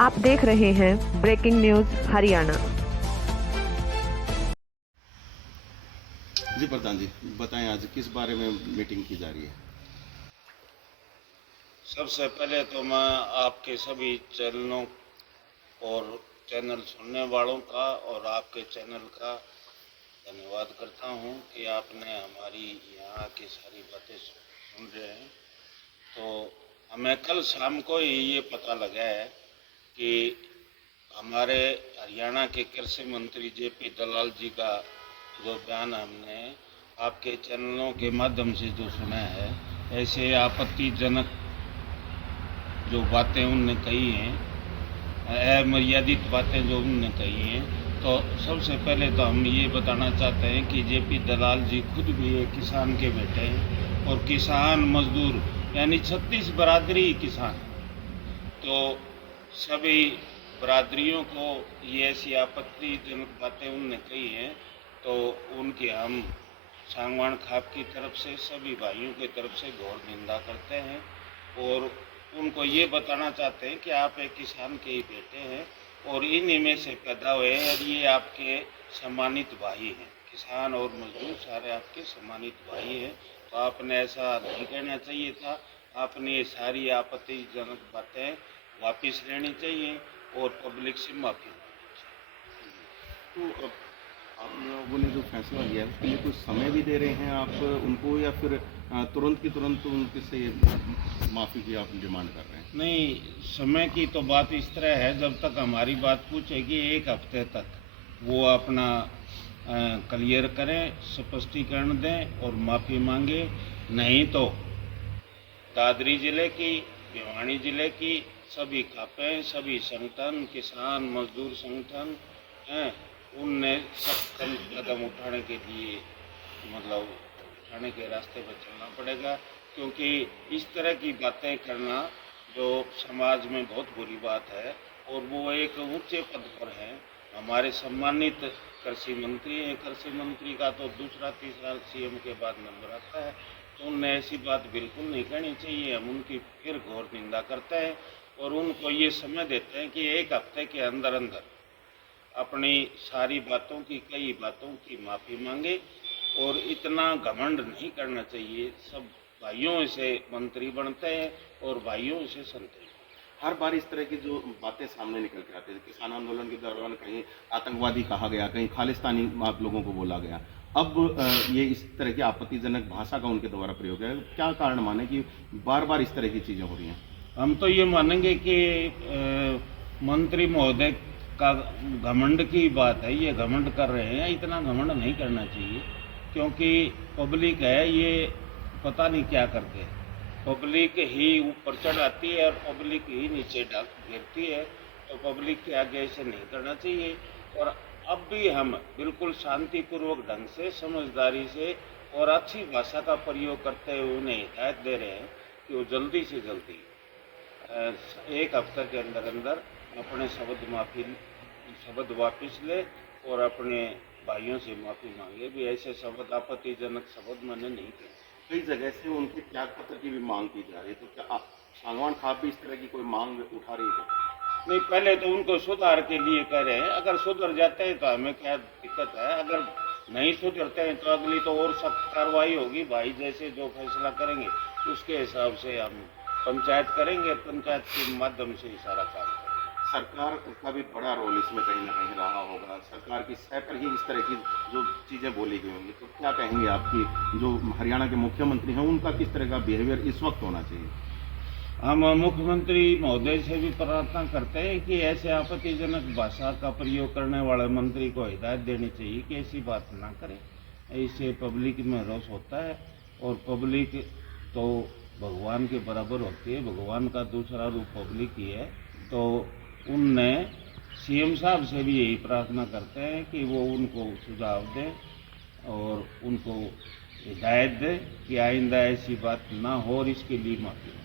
आप देख रहे हैं ब्रेकिंग न्यूज हरियाणा। जी प्रधान जी, बताएं आज किस बारे में मीटिंग की जा रही है। सबसे पहले तो मैं आपके सभी चैनलों और चैनल सुनने वालों का और आपके चैनल का धन्यवाद करता हूं कि आपने हमारी यहाँ की सारी बातें सुन रहे हैं। तो हमें कल शाम को ही ये पता लगा है कि हमारे हरियाणा के कृषि मंत्री जेपी दलाल जी का जो बयान हमने आपके चैनलों के माध्यम से जो सुना है, ऐसे आपत्तिजनक जो बातें उनने कही हैं, अमर्यादित बातें जो उनने कही हैं, तो सबसे पहले तो हम ये बताना चाहते हैं कि जेपी दलाल जी खुद भी एक किसान के बेटे हैं और किसान मजदूर यानी 36 बरादरी किसान। तो सभी बरादरियों को ये ऐसी आपत्तिजनक बातें उनने कही हैं, तो उनकी हम सांगवान खाप की तरफ से सभी भाइयों की तरफ से घोर निंदा करते हैं और उनको ये बताना चाहते हैं कि आप एक किसान के ही बेटे हैं और इन्हीं में से पैदा हुए हैं और ये आपके सम्मानित भाई हैं। किसान और मजदूर सारे आपके सम्मानित भाई हैं, तो आपने ऐसा नहीं कहना चाहिए था। आपने ये सारी आपत्तिजनक बातें वापस लेनी चाहिए और पब्लिक से माफी। तो अब आप लोगों ने जो फैसला लिया है उसके लिए कुछ समय भी दे रहे हैं आप उनको, या फिर तुरंत की तुरंत उनके से माफ़ी की आप डिमांड कर रहे हैं। नहीं, समय की तो बात इस तरह है, जब तक हमारी बात पूछेगी एक हफ्ते तक वो अपना क्लियर करें, स्पष्टीकरण दें और माफ़ी मांगे। नहीं तो दादरी जिले की, भिवानी जिले की सभी खापें, सभी संगठन, किसान मजदूर संगठन हैं, उनने सख्त कदम उठाने के लिए मतलब उठाने के रास्ते पर चलना पड़ेगा, क्योंकि इस तरह की बातें करना जो समाज में बहुत बुरी बात है और वो एक ऊंचे पद पर है, हमारे सम्मानित कृषि मंत्री हैं। कृषि मंत्री का तो दूसरा तीसरा सीएम के बाद नंबर आता है, तो उनने ऐसी बात बिल्कुल नहीं कहनी चाहिए। हम उनकी फिर घोर निंदा करते हैं और उनको ये समय देते हैं कि एक हफ्ते के अंदर अंदर अपनी सारी बातों की, कई बातों की माफ़ी मांगे और इतना घमंड नहीं करना चाहिए। सब भाइयों से मंत्री बनते हैं और भाइयों से संतरी। हर बार इस तरह की जो बातें सामने निकल के आती है, किसान आंदोलन के दौरान कहीं आतंकवादी कहा गया, कहीं खालिस्तानी आप लोगों को बोला गया, अब ये इस तरह की आपत्तिजनक भाषा का उनके द्वारा प्रयोग है। क्या कारण माने कि बार बार इस तरह की चीज़ें हो रही हैं। हम तो ये मानेंगे कि मंत्री महोदय का घमंड की बात है, ये घमंड कर रहे हैं। इतना घमंड नहीं करना चाहिए, क्योंकि पब्लिक है, ये पता नहीं क्या करते हैं। पब्लिक ही ऊपर चढ़ आती है और पब्लिक ही नीचे गिरती है, तो पब्लिक के आगे ऐसे नहीं करना चाहिए। और अब भी हम बिल्कुल शांतिपूर्वक ढंग से, समझदारी से और अच्छी भाषा का प्रयोग करते हुए उन्हें हिदायत दे रहे हैं कि वो जल्दी से जल्दी एक हफ्ते के अंदर अंदर अपने शब्द वापस ले और अपने भाइयों से माफ़ी मांगे। भी ऐसे शब्द, आपत्तिजनक शब्द मैंने नहीं कहे। कई जगह से उनके त्यागपत्र की भी मांग की जा रही है, तो क्या सांगवान खाप भी इस तरह की कोई मांग उठा रही है। नहीं, पहले तो उनको सुधार के लिए कह रहे हैं। अगर सुधर जाते हैं तो हमें क्या दिक्कत है, अगर नहीं सुधरते हैं तो अगली तो और सख्त कार्रवाई होगी। भाई जैसे जो फैसला करेंगे उसके हिसाब से हम पंचायत करेंगे, पंचायत के माध्यम से ही सारा काम करेंगे। सरकार का भी बड़ा रोल इसमें कहीं ना कहीं रहा होगा। सरकार की सह पर ही इस तरह की जो चीज़ें बोली गई होंगी, तो क्या कहेंगे आपकी जो हरियाणा के मुख्यमंत्री हैं उनका किस तरह का बिहेवियर इस वक्त होना चाहिए। हम मुख्यमंत्री महोदय से भी प्रार्थना करते हैं कि ऐसे आपत्तिजनक भाषा का प्रयोग करने वाले मंत्री को हिदायत देनी चाहिए कि ऐसी बात ना करें। इससे पब्लिक में रोष होता है और पब्लिक तो भगवान के बराबर होती है, भगवान का दूसरा रूप पब्लिक ही है। तो उनने सीएम साहब से भी यही प्रार्थना करते हैं कि वो उनको सुझाव दें और उनको हिदायत दें कि आइंदा ऐसी बात ना हो और इसके लिए माफ़ी।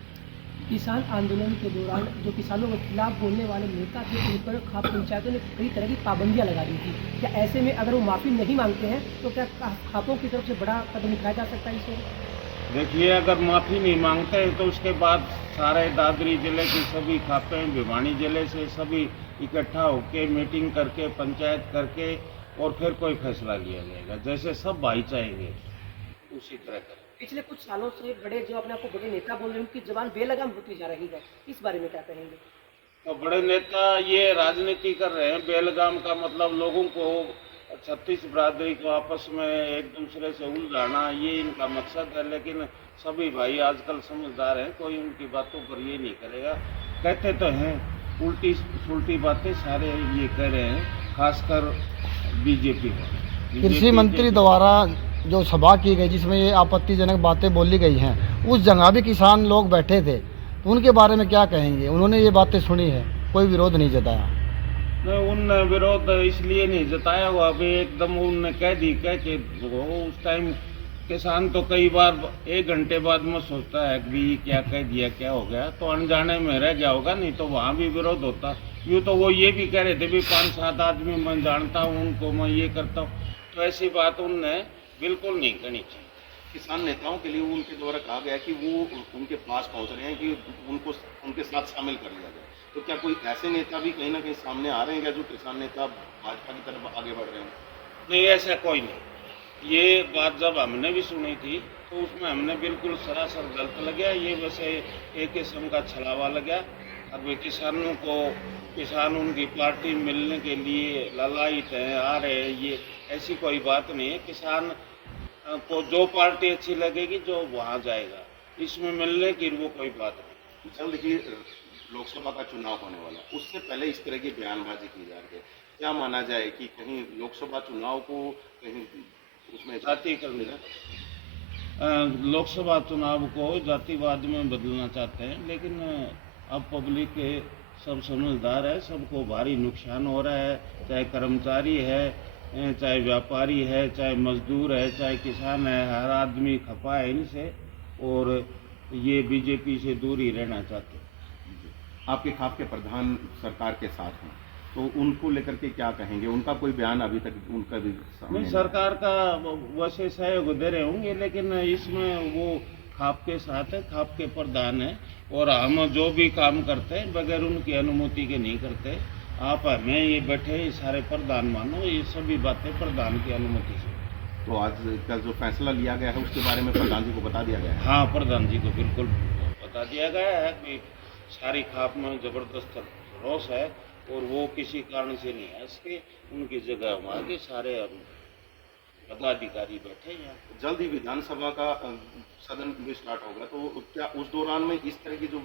किसान आंदोलन के दौरान जो किसानों के खिलाफ बोलने वाले नेता थे, उन पर खाप पंचायतों ने कई तरह की पाबंदियां लगा दी थी। क्या ऐसे में अगर वो माफ़ी नहीं मांगते हैं तो क्या खापों की तरफ से बड़ा कदम उठाया जा सकता है इसे? देखिए, अगर माफ़ी नहीं मांगते हैं तो उसके बाद सारे दादरी जिले के सभी खापे, भिवानी जिले से सभी इकट्ठा होकर मीटिंग करके, पंचायत करके और फिर कोई फैसला लिया जाएगा। जैसे सब भाई चाहेंगे उसी तरह करें। पिछले कुछ सालों से बड़े जो अपने आपको बड़े नेता बोल रहे हैं, उनकी जबान बेलगाम होती जा रही है, इस बारे में क्या कहेंगे? तो बड़े नेता ये राजनीति कर रहे हैं। बेलगाम का मतलब लोगों को, 36 बिरादरी को आपस में एक दूसरे से उलझाना, ये इनका मकसद है। लेकिन सभी भाई आजकल समझदार हैं, कोई उनकी बातों पर ये नहीं करेगा। कहते तो हैं उल्टी सुलटी बातें सारे ये कह रहे हैं, खासकर बीजेपी को। कृषि मंत्री द्वारा जो सभा की गई जिसमें ये आपत्तिजनक बातें बोली गई हैं, उस जगह भी किसान लोग बैठे थे, तो उनके बारे में क्या कहेंगे? उन्होंने ये बातें सुनी है, कोई विरोध नहीं जताया? नहीं, उनने विरोध इसलिए नहीं जताया, वो अभी एकदम उनने कह के उस टाइम किसान तो कई बार 1 घंटे बाद में सोचता है कि क्या कह दिया, क्या हो गया, तो अनजाने में रह गया होगा, नहीं तो वहाँ भी विरोध होता। यूँ तो वो ये भी कह रहे थे भी 5-7 आदमी मैं जानता हूँ उनको, मैं ये करता हूँ, तो ऐसी बात उनने बिल्कुल नहीं करनी चाहिए। किसान नेताओं के लिए उनके द्वारा कहा गया कि वो उनके पास पहुंच रहे हैं कि उनको उनके साथ शामिल कर लिया जाए, तो क्या कोई ऐसे नेता भी कहीं ना कहीं सामने आ रहे हैं क्या जो किसान नेता भाजपा की तरफ आगे बढ़ रहे हैं? नहीं, ऐसा कोई नहीं। ये बात जब हमने भी सुनी थी तो उसमें हमने बिल्कुल सरासर गलत लगा। ये वैसे एक किस्म का छलावा लगा। अभी किसानों को, किसान उनकी पार्टी मिलने के लिए ललायित हैं, आ रहे हैं, ये ऐसी कोई बात नहीं है। किसान को जो पार्टी अच्छी लगेगी जो वहाँ जाएगा, इसमें मिलने की वो कोई बात नहीं। जल्द ही लोकसभा का चुनाव होने वाला, उससे पहले इस तरह की बयानबाजी की जा रही है, क्या माना जाए कि कहीं लोकसभा चुनाव को कहीं उसमें जातीयकरण, लोकसभा चुनाव को जातिवाद में बदलना चाहते हैं, लेकिन अब पब्लिक सब समझदार है, सबको भारी नुकसान हो रहा है, चाहे कर्मचारी है, चाहे व्यापारी है, चाहे मजदूर है, चाहे किसान है, हर आदमी खपा है इनसे, और ये बीजेपी से दूर ही रहना चाहते हैं। आपके खाप के प्रधान सरकार के साथ हैं, तो उनको लेकर के क्या कहेंगे? उनका कोई बयान अभी तक उनका भी सामने नहीं, सरकार का वैसे सहयोग दे रहे होंगे, लेकिन इसमें वो खाप के साथ है, खाप के प्रधान है, और हम जो भी काम करते हैं बगैर उनकी अनुमति के नहीं करते। आप हमें ये बैठे सारे प्रधान मानो, ये सभी बातें प्रधान की अनुमति से। तो आज कल जो फैसला लिया गया है उसके बारे में प्रधान जी को बता दिया गया है? हाँ, प्रधान जी को बिल्कुल बता दिया गया है कि सारी खाप में ज़बरदस्त रोष है और वो किसी कारण से नहीं है, इसके उनकी जगह वहाँ के सारे पदाधिकारी बैठे हैं। जल्द ही विधानसभा का सदन भी स्टार्ट होगा, तो क्या उस दौरान में इस तरह की जो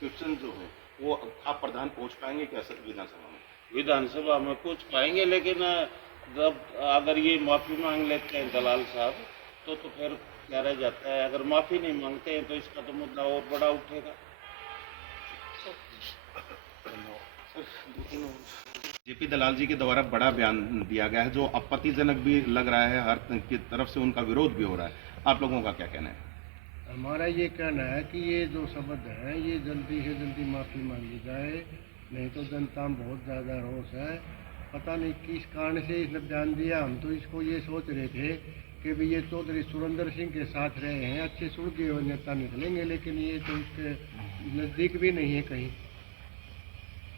क्वेश्चन जो है वो आप प्रधान पहुँच पाएंगे क्या विधानसभा में? विधानसभा में पूछ पाएंगे, लेकिन जब अगर ये माफ़ी मांग लेते हैं दलाल साहब तो फिर क्या रह जाता है। अगर माफ़ी नहीं मांगते हैं तो इसका तो मुद्दा और बड़ा उठेगा। जेपी दलाल जी के द्वारा बड़ा बयान दिया गया है जो आपत्तिजनक भी लग रहा है, हर की तरफ से उनका विरोध भी हो रहा है, आप लोगों का क्या कहना है? हमारा ये कहना है कि ये जो शब्द है ये जल्दी से जल्दी माफ़ी मांगी जाए, नहीं तो जनता में बहुत ज़्यादा रोष है। पता नहीं किस कारण से इसने बयान दिया। हम तो इसको ये सोच रहे थे कि भी ये चौधरी सुरेंद्र सिंह के साथ रहे हैं, अच्छे सुलझे हुए नेता निकलेंगे, लेकिन ये तो इसके नज़दीक भी नहीं है कहीं।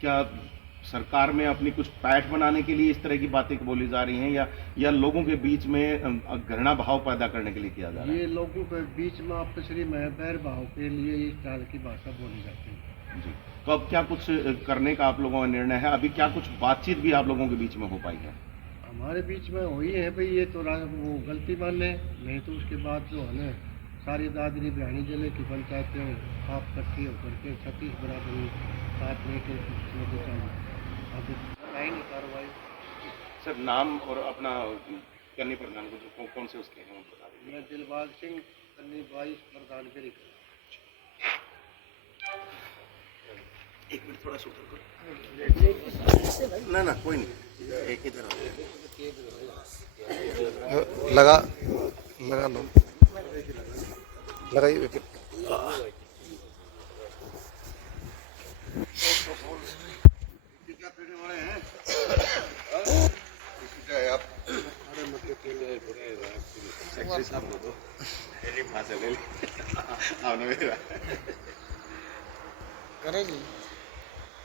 क्या सरकार में अपनी कुछ पैठ बनाने के लिए इस तरह की बातें बोली जा रही हैं या लोगों के बीच में घृणा भाव पैदा करने के लिए किया जा रहा है? ये लोगों के बीच में आपसी में बैर भाव के लिए इस तरह की भाषा बोली जाती है। जी, तो अब क्या कुछ करने का आप लोगों का निर्णय है? अभी क्या कुछ बातचीत भी आप लोगों के बीच में हो पाई है? हमारे बीच में हुई है भाई, ये तो वो गलती मान लें, नहीं तो उसके बाद जो है ना सारी दादरी भिवानी जिले की पंचायतें खाप इकट्ठी होकर के 36 बिरादरी साथ लेके नहीं कार्रवाई। सर, नाम और अपना कन्नी प्रधान को जो कौन से उसके हैं बता दीजिए। मैं दिलबाग सिंह कन्नी 22 प्रधान गिरी। एक मिनट थोड़ा सा उधर करो। ना कोई नहीं, एक इधर लगा लो, लगाइए। सेक्रेटरी साहब पहली भाषा ले ली। हाँ, ना मेरा। करेगी।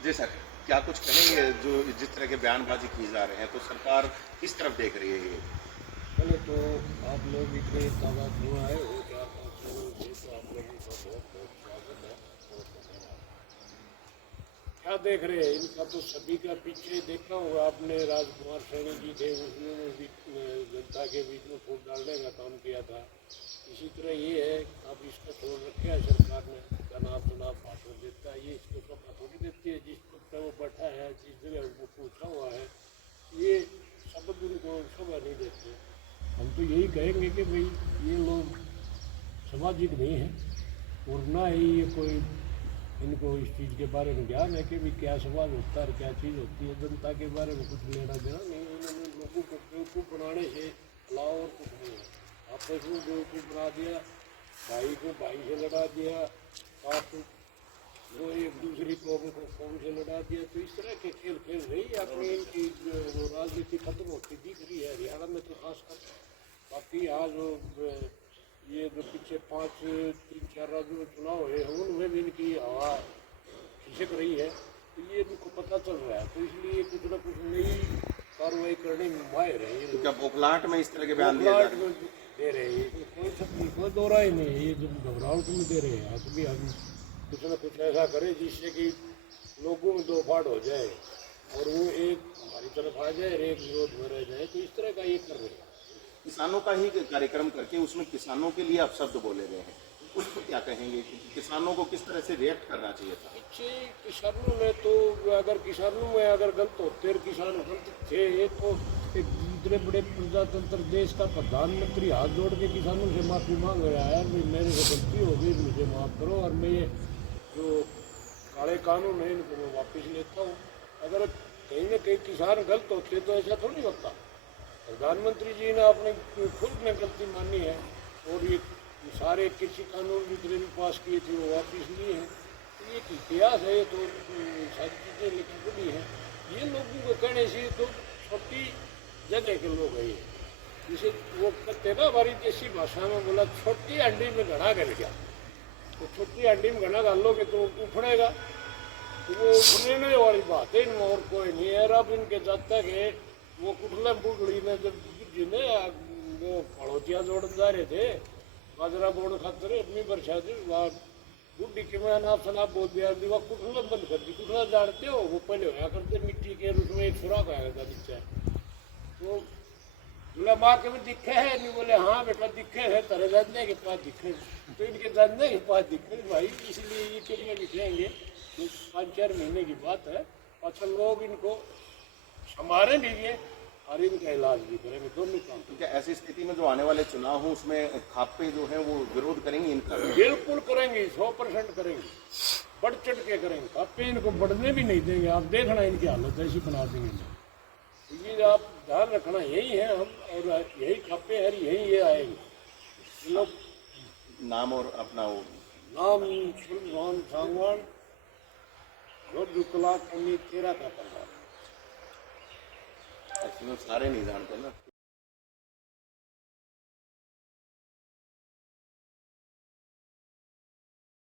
जी सर, क्या कुछ कहेंगे जो जिस तरह के बयानबाजी की जा रहे हैं, तो सरकार किस तरफ देख रही है ये? पहले तो आप लोग इतने तादाद में आए हो, 4-5 लोगों से, तो आप लोगों का बहुत बहुत स्वागत है, बहुत धन्यवाद। क्या देख रहे हैं, इनका तो सभी का पीछे देखा होगा आपने, राजकुमार सैनी जी थे, उसने भी जनता के बीच में फूट डालने का काम किया था। इसी तरह ये है, अब इसका छोड़ रखा है सरकार ने, जनाब जनाब भाषण देता है, ये इसको सभा थोड़ी देती है, जिस पर वो बैठा है, जिस जगह उनको पूछा हुआ है, ये शब्द उनको सभा नहीं देते। हम तो यही कहेंगे कि भाई ये लोग सामाजिक नहीं हैं, और ना ही ये कोई इनको इस चीज़ के बारे में ज्ञान है कि भाई क्या सवाल होता है, क्या चीज़ होती है, जनता के बारे में कुछ लेना देना नहीं। उन्होंने लोगों को बेवकूफ़ बनाने से अलावा और कुछ नहीं है। आपस में बेवकूफ़ बना दिया, भाई को भाई से लड़ा दिया, आप वो एक दूसरी कौम को कौम से लड़ा दिया, तो इस तरह के खेल खेल रही है। अपनी इनकी वो राजनीति खत्म होती दिख रही है हरियाणा में तो खासकर। बाकी आज ये जो पीछे 3-4 राज्यों में चुनाव हुए हैं, उनमें भी इनकी हवा खिसक रही है, तो ये इनको पता चल रहा है, तो इसलिए कुछ न कुछ नई कार्रवाई करने में माहिर है। तो क्या बौखलाहट में इस तरह के बयान दिए जा रहे हैं? दे रहे हैं, कोई दो राय नहीं है, ये जब घबराहट में दे रहे हैं, तो भी हम कुछ न कुछ ऐसा करें जिससे कि लोगों में दो फाड़ हो जाए और वो एक हमारी तरफ आ जाए और एक विरोध में रह जाए, तो इस तरह का ये कर रहे हैं। किसानों का ही कार्यक्रम करके उसमें किसानों के लिए अपशब्द बोले गए हैं, उस पर क्या कहेंगे कि किसानों को किस तरह से रिएक्ट करना चाहिए था? किसानों में तो अगर गलत होते और किसान गलत थे, तो एक इतने बड़े प्रजातंत्र देश का प्रधानमंत्री हाथ जोड़ के किसानों से माफ़ी मांग रहा है, भाई मेरे से गलती हो गई, मुझे माफ़ करो, और मैं ये जो काले कानून है इनको मैं वापस लेता हूँ। अगर कहीं ना कहीं किसान गलत होते तो ऐसा थोड़ी होता। प्रधानमंत्री जी ने अपने खुद ने गलती मानी है, और ये सारे कृषि कानून जितने भी पास किए थे वो वापस लिए हैं। तो ये इतिहास है, तो सारी चीज़ें लिखी पड़ी हैं। ये लोगों को कहने से तो छोटी जगह के लोग है, जिसे वो कहते ना हमारी देसी भाषा में बोला, छोटी अंडी में घड़ा कर गया, तो छोटी अंडी में घड़ा डाल लोगे तो उफड़ेगा, तो वो उफड़ने वाली बात है, इनमें और कोई नहीं है। अब इनके जब तक है वो कुटला बुगड़ी में जब जिन्हें वो पड़ोसिया जोड़ जा रहे थे बाजरा बोड़ खातर अपनी बरसा थी, वहाँ बुढ़ी के मैं नाप शनाप बोल दिया, वह कुटला बंद कर दी। कुटला जानते हो, वो पहले होया करते मिट्टी के, उसमें एक सुराख आया था नीचे, तो बोला माँ के भी दिखे है, नहीं बोले हाँ बेटा दिखे है, तेरे जानने के पास दिखे, तो इनके जानने के पास दिखे भाई, इसलिए ये कितने दिखेंगे, तो 5-4 महीने की बात है। अच्छा लोग इनको हमारे लिए और इनका इलाज भी करेंगे, दोनों काम। तो क्या ऐसी स्थिति में जो आने वाले चुनाव हो उसमें खापे जो है वो विरोध करेंगे इनका? बिल्कुल करेंगे, 100% करेंगे, बढ़ चढ़ के करेंगे। खापे इनको बढ़ने भी नहीं देंगे, आप देखना इनकी हालत ऐसी बना देंगे। तो ये आप ध्यान रखना, यही है हम, और यही खापे है, यही ये आएंगे लोग। नाम और अपना वो नाम सुल्तान सांगवान, रुद्र 13 का परिवार। सारे नहीं जानते ना।